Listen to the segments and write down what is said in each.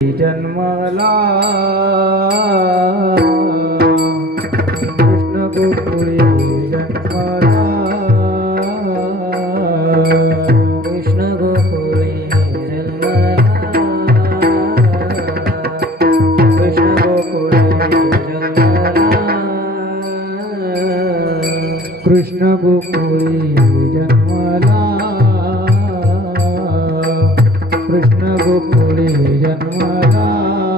जन्मला Krishna Gokuli जन्मला Krishna Gokuli जन्मला Krishna Gokuli जन्मला Krishna Gokuli जन्मला Phule जन्मला.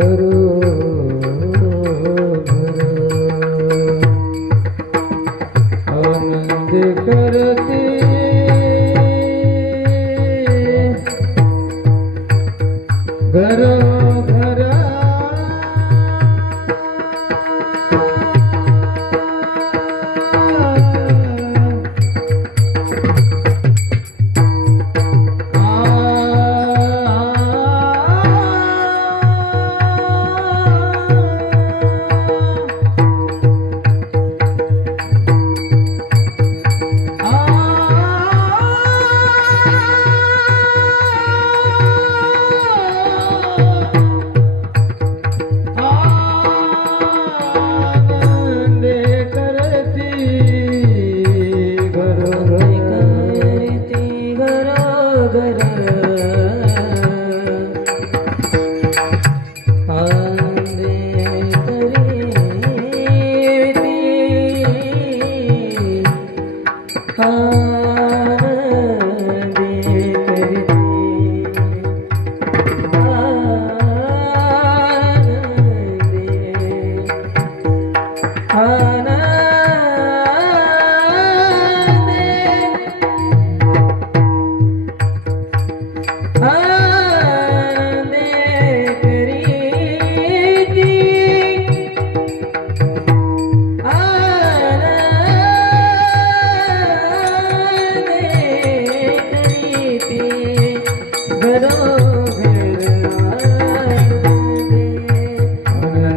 guru. com